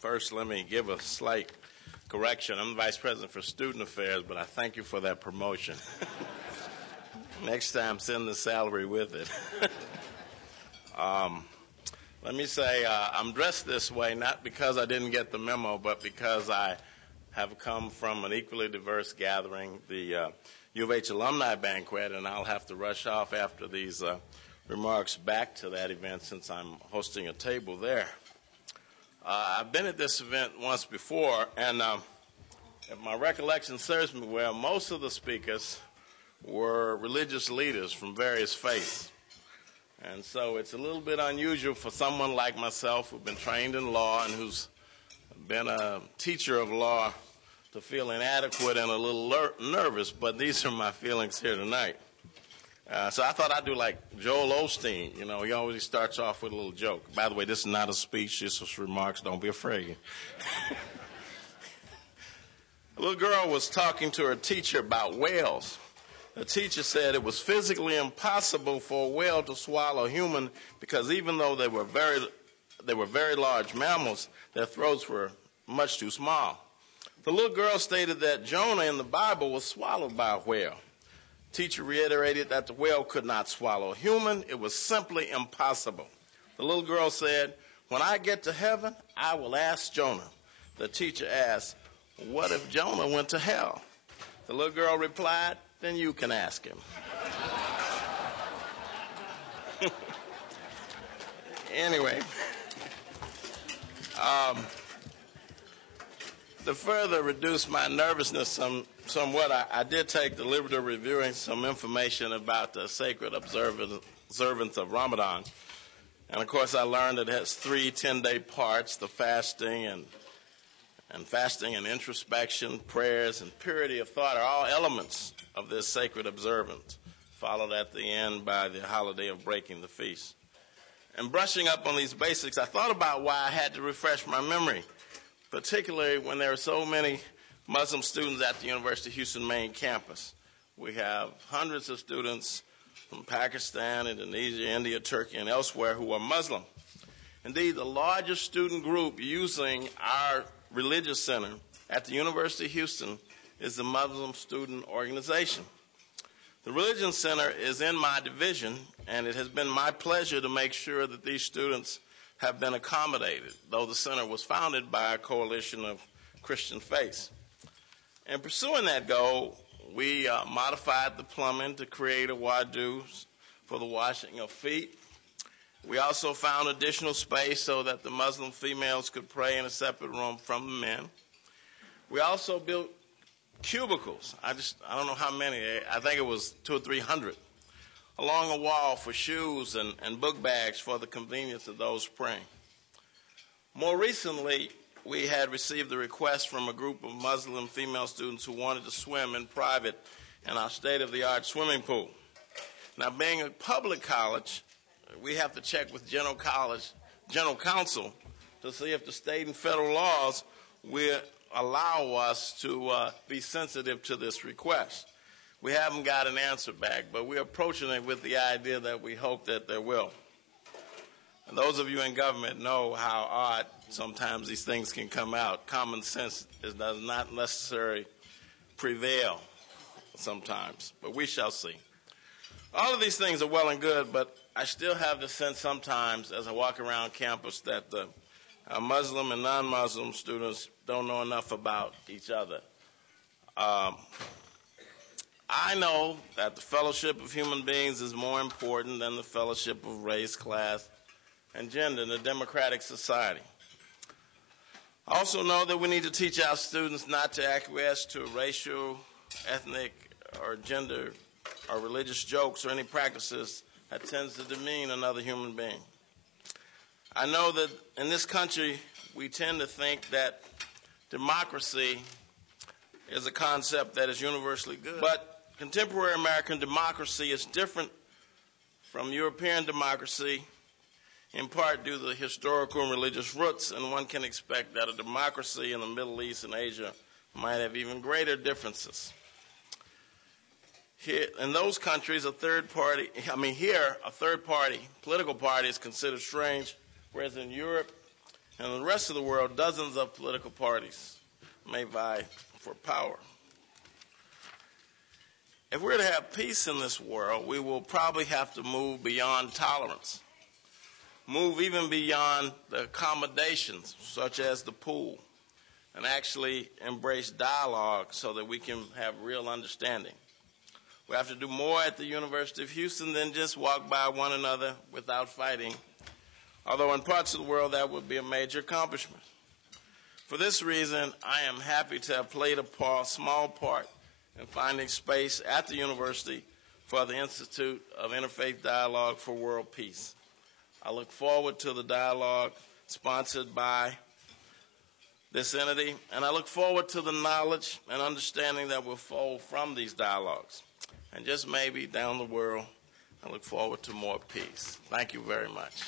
First, let me give a slight correction. I'm the Vice President for Student Affairs, but I thank you for that promotion. Next time, send the salary with it. Let me say I'm dressed this way not because I didn't get the memo, but because I have come from an equally diverse gathering, the U of H Alumni Banquet, and I'll have to rush off after these remarks back to that event since I'm hosting a table there. I've been at this event once before, and if my recollection serves me well, most of the speakers were religious leaders from various faiths. And so it's a little bit unusual for someone like myself who's been trained in law and who's been a teacher of law to feel inadequate and a little nervous, but these are my feelings here tonight. So I thought I'd do like Joel Osteen. You know, he always starts off with a little joke. By the way, this is not a speech, this is remarks. Don't be afraid. A little girl was talking to her teacher about whales. The teacher said it was physically impossible for a whale to swallow a human because even though they were very large mammals, their throats were much too small. The little girl stated that Jonah in the Bible was swallowed by a whale. Teacher reiterated that the whale could not swallow a human. It was simply impossible. The little girl said, "When I get to heaven, I will ask Jonah." The teacher asked, "What if Jonah went to hell?" The little girl replied, "Then you can ask him." Anyway, to further reduce my nervousness somewhat, I did take the liberty of reviewing some information about the sacred observance of Ramadan. And of course, I learned it has 3 10-day parts: the fasting and introspection, prayers, and purity of thought are all elements of this sacred observance, followed at the end by the holiday of breaking the feast. And brushing up on these basics, I thought about why I had to refresh my memory, particularly when there are so many Muslim students at the University of Houston main campus. We have hundreds of students from Pakistan, Indonesia, India, Turkey, and elsewhere who are Muslim. Indeed, the largest student group using our religious center at the University of Houston is the Muslim Student Organization. The Religion Center is in my division, and it has been my pleasure to make sure that these students have been accommodated, though the center was founded by a coalition of Christian faiths. In pursuing that goal, we modified the plumbing to create a wudu for the washing of feet. We also found additional space so that the Muslim females could pray in a separate room from the men. We also built cubicles. I don't know how many. I think it was 200 or 300 along a wall for shoes and book bags for the convenience of those praying. More recently, we had received a request from a group of Muslim female students who wanted to swim in private in our state-of-the-art swimming pool. Now, being a public college, we have to check with General Counsel to see if the state and federal laws will allow us to be sensitive to this request. We haven't got an answer back, but we're approaching it with the idea that we hope that there will. And those of you in government know how odd sometimes these things can come out. Common sense does not necessarily prevail sometimes, but we shall see. All of these things are well and good, but I still have the sense sometimes as I walk around campus that the Muslim and non-Muslim students don't know enough about each other. I know that the fellowship of human beings is more important than the fellowship of race, class, and gender in a democratic society. I also know that we need to teach our students not to acquiesce to racial, ethnic, or gender or religious jokes or any practices that tends to demean another human being. I know that in this country we tend to think that democracy is a concept that is universally good. But contemporary American democracy is different from European democracy, in part due to the historical and religious roots, and one can expect that a democracy in the Middle East and Asia might have even greater differences. Here, in those countries, a third party political party is considered strange, whereas in Europe, And in the rest of the world, dozens of political parties may vie for power. If we're to have peace in this world, we will probably have to move beyond tolerance, move even beyond the accommodations, such as the pool, and actually embrace dialogue so that we can have real understanding. We have to do more at the University of Houston than just walk by one another without fighting, although in parts of the world that would be a major accomplishment. For this reason, I am happy to have played a small part in finding space at the university for the Institute of Interfaith Dialog for World Peace. I look forward to the dialogue sponsored by this entity, and I look forward to the knowledge and understanding that will flow from these dialogues. And just maybe down the world, I look forward to more peace. Thank you very much.